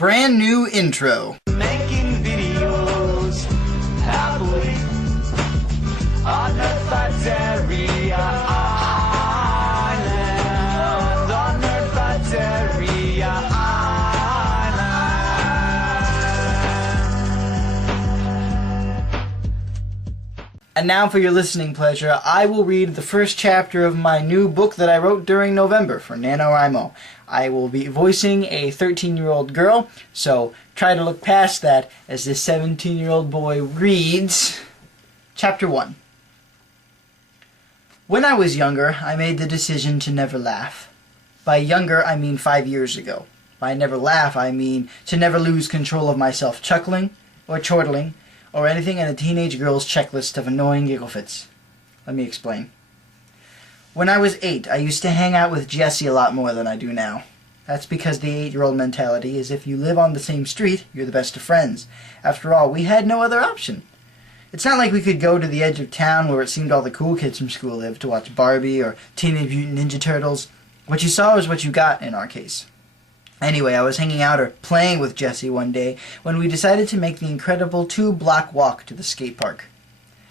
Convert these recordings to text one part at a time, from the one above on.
Brand new intro. Making videos happily on Nerdfateria Island. On Nerdfateria Island. And now for your listening pleasure, I will read the first chapter of my new book that I wrote during November for NaNoWriMo. I will be voicing a 13-year-old girl, so try to look past that as this 17-year-old boy reads Chapter 1. When I was younger, I made the decision to never laugh. By younger, I mean 5 years ago. By never laugh, I mean to never lose control of myself chuckling, or chortling, or anything in a teenage girl's checklist of annoying giggle fits. Let me explain. When I was 8, I used to hang out with Jessie a lot more than I do now. That's because the 8-year-old mentality is if you live on the same street, you're the best of friends. After all, we had no other option. It's not like we could go to the edge of town where it seemed all the cool kids from school lived to watch Barbie or Teenage Mutant Ninja Turtles. What you saw is what you got in our case. Anyway, I was hanging out or playing with Jessie one day when we decided to make the incredible 2-block walk to the skate park.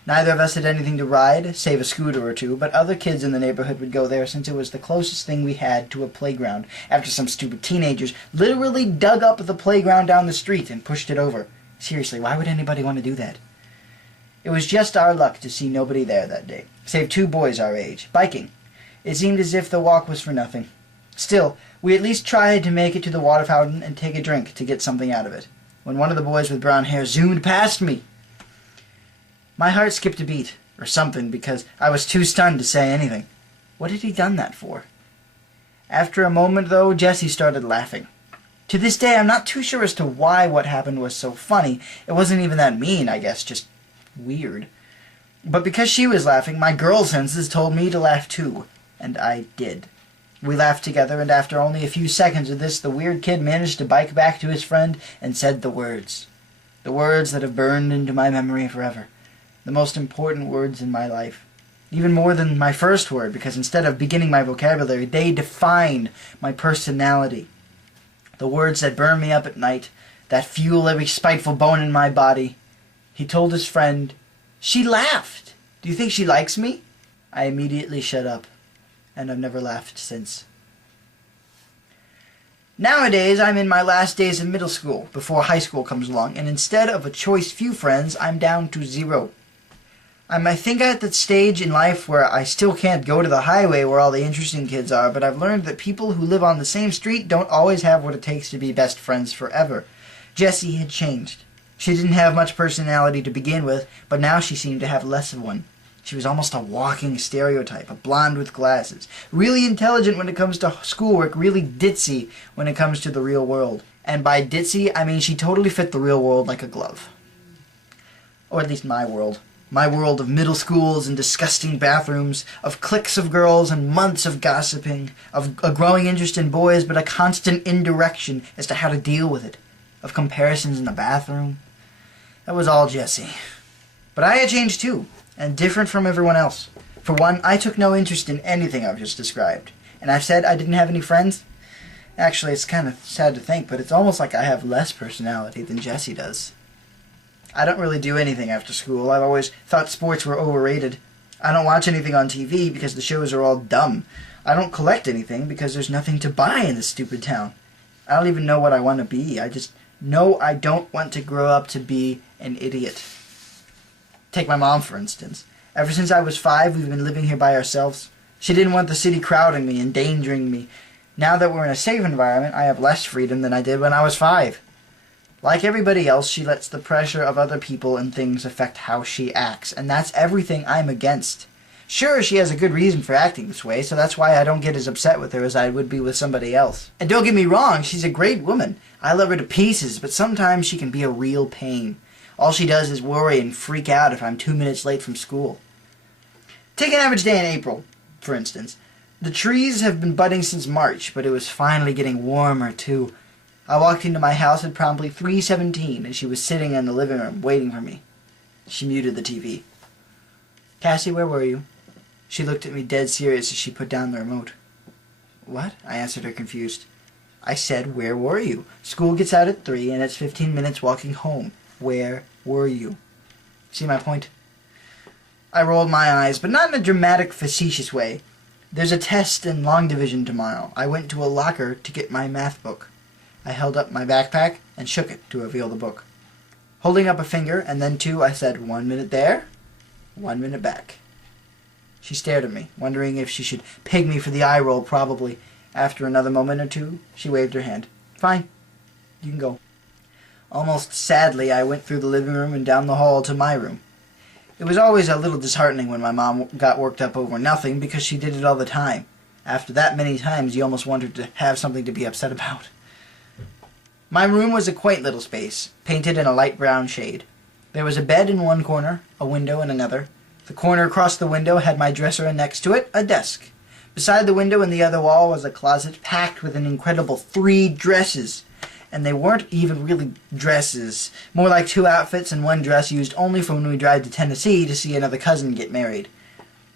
Neither of us had anything to ride, save a scooter or two, but other kids in the neighborhood would go there since it was the closest thing we had to a playground, after some stupid teenagers literally dug up the playground down the street and pushed it over. Seriously, why would anybody want to do that? It was just our luck to see nobody there that day, save 2 boys our age, biking. It seemed as if the walk was for nothing. Still, we at least tried to make it to the water fountain and take a drink to get something out of it, when one of the boys with brown hair zoomed past me. My heart skipped a beat, or something, because I was too stunned to say anything. What had he done that for? After a moment, though, Jessie started laughing. To this day, I'm not too sure as to why what happened was so funny. It wasn't even that mean, I guess, just weird. But because she was laughing, my girl senses told me to laugh too, and I did. We laughed together, and after only a few seconds of this, the weird kid managed to bike back to his friend and said the words. The words that have burned into my memory forever. The most important words in my life. Even more than my first word, because instead of beginning my vocabulary, they defined my personality. The words that burn me up at night, that fuel every spiteful bone in my body. He told his friend, "She laughed. Do you think she likes me?" I immediately shut up, and I've never laughed since. Nowadays, I'm in my last days of middle school, before high school comes along, and instead of a choice few friends, I'm down to 0. I think at that stage in life where I still can't go to the highway where all the interesting kids are, but I've learned that people who live on the same street don't always have what it takes to be best friends forever. Jessie had changed. She didn't have much personality to begin with, but now she seemed to have less of one. She was almost a walking stereotype, a blonde with glasses. Really intelligent when it comes to schoolwork, really ditzy when it comes to the real world. And by ditzy, I mean she totally fit the real world like a glove. Or at least my world. My world of middle schools and disgusting bathrooms, of cliques of girls and months of gossiping, of a growing interest in boys but a constant indirection as to how to deal with it, of comparisons in the bathroom. That was all Jessie. But I had changed too, and different from everyone else. For one, I took no interest in anything I've just described. And I've said I didn't have any friends. Actually, it's kind of sad to think, but it's almost like I have less personality than Jessie does. I don't really do anything after school. I've always thought sports were overrated. I don't watch anything on TV because the shows are all dumb. I don't collect anything because there's nothing to buy in this stupid town. I don't even know what I want to be. I just know I don't want to grow up to be an idiot. Take my mom, for instance. Ever since I was 5, we've been living here by ourselves. She didn't want the city crowding me, endangering me. Now that we're in a safe environment, I have less freedom than I did when I was 5. Like everybody else, she lets the pressure of other people and things affect how she acts, and that's everything I'm against. Sure, she has a good reason for acting this way, so that's why I don't get as upset with her as I would be with somebody else. And don't get me wrong, she's a great woman. I love her to pieces, but sometimes she can be a real pain. All she does is worry and freak out if I'm 2 minutes late from school. Take an average day in April, for instance. The trees have been budding since March, but it was finally getting warmer, too. I walked into my house at promptly 3:17, and she was sitting in the living room, waiting for me. She muted the TV. "Cassie, where were you?" She looked at me dead serious as she put down the remote. "What?" I answered her, confused. I said, where were you? School gets out at 3 and it's 15 minutes walking home. Where were you? See my point? I rolled my eyes, but not in a dramatic, facetious way. There's a test in long division tomorrow. I went to a locker to get my math book. I held up my backpack and shook it to reveal the book. Holding up a finger and then two, I said, 1 minute there, 1 minute back. She stared at me, wondering if she should peg me for the eye roll, probably. After another moment or two, she waved her hand. Fine, you can go. Almost sadly, I went through the living room and down the hall to my room. It was always a little disheartening when my mom got worked up over nothing, because she did it all the time. After that many times, you almost wanted to have something to be upset about. My room was a quaint little space, painted in a light brown shade. There was a bed in one corner, a window in another. The corner across the window had my dresser, and next to it, a desk. Beside the window in the other wall was a closet packed with an incredible 3 dresses. And they weren't even really dresses, more like 2 outfits and 1 dress used only for when we drive to Tennessee to see another cousin get married.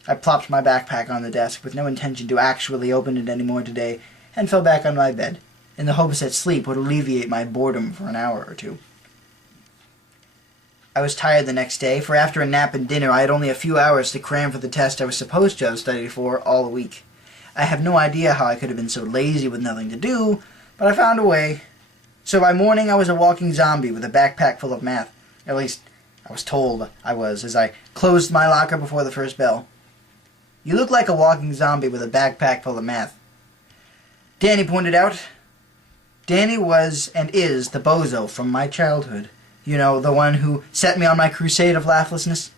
I plopped my backpack on the desk with no intention to actually open it anymore today, and fell back on my bed, in the hopes that sleep would alleviate my boredom for an hour or two. I was tired the next day, for after a nap and dinner I had only a few hours to cram for the test I was supposed to have studied for all week. I have no idea how I could have been so lazy with nothing to do, but I found a way. So by morning I was a walking zombie with a backpack full of math. At least, I was told I was as I closed my locker before the first bell. You look like a walking zombie with a backpack full of math. Danny pointed out. Danny was and is the bozo from my childhood. You know, the one who set me on my crusade of laughlessness.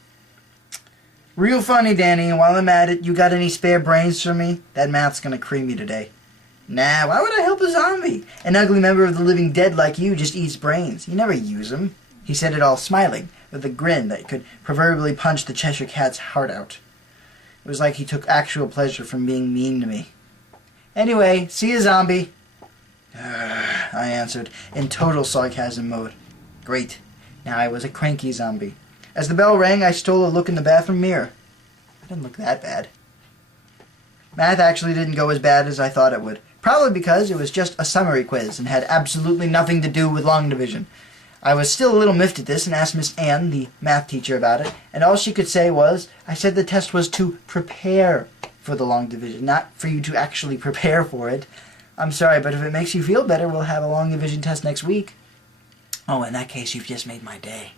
Real funny, Danny. While I'm at it, you got any spare brains for me? That math's gonna cream me today. Nah, why would I help a zombie? An ugly member of the living dead like you just eats brains. You never use them. He said it all smiling, with a grin that could proverbially punch the Cheshire Cat's heart out. It was like he took actual pleasure from being mean to me. Anyway, see you, zombie. I answered, in total sarcasm mode. Great. Now I was a cranky zombie. As the bell rang, I stole a look in the bathroom mirror. I didn't look that bad. Math actually didn't go as bad as I thought it would. Probably because it was just a summary quiz and had absolutely nothing to do with long division. I was still a little miffed at this and asked Miss Ann, the math teacher, about it, and all she could say was, I said the test was to prepare for the long division, not for you to actually prepare for it. I'm sorry, but if it makes you feel better, we'll have a long division test next week. Oh, in that case, you've just made my day.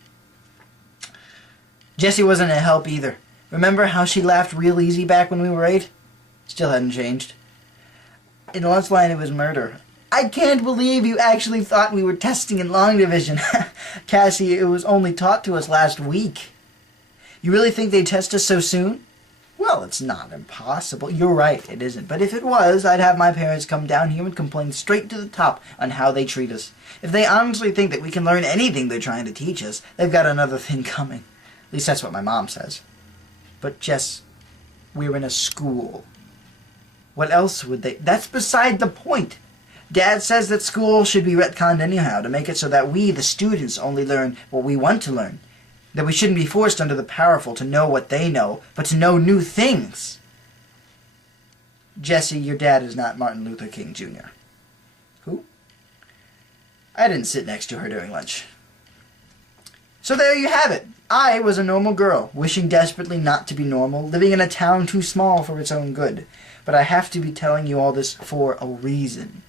Jessie wasn't a help either. Remember how she laughed real easy back when we were 8? Still hadn't changed. In lunch line, it was murder. I can't believe you actually thought we were testing in long division. Cassie, it was only taught to us last week. You really think they'd test us so soon? Well, it's not impossible. You're right, it isn't. But if it was, I'd have my parents come down here and complain straight to the top on how they treat us. If they honestly think that we can learn anything they're trying to teach us, they've got another thing coming. At least that's what my mom says. But Jess, we're in a school. What else would they... That's beside the point. Dad says that school should be retconned anyhow to make it so that we, the students, only learn what we want to learn. That we shouldn't be forced under the powerful to know what they know, but to know new things. Jesse, your dad is not Martin Luther King Jr. Who? I didn't sit next to her during lunch. So there you have it. I was a normal girl, wishing desperately not to be normal, living in a town too small for its own good. But I have to be telling you all this for a reason.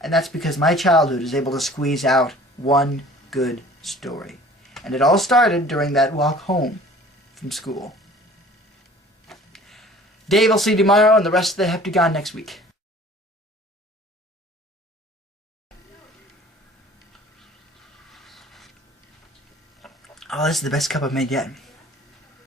And that's because my childhood is able to squeeze out one good story. And it all started during that walk home from school. Dave, I'll see you tomorrow and the rest of the heptagon next week. Oh, this is the best cup I've made yet.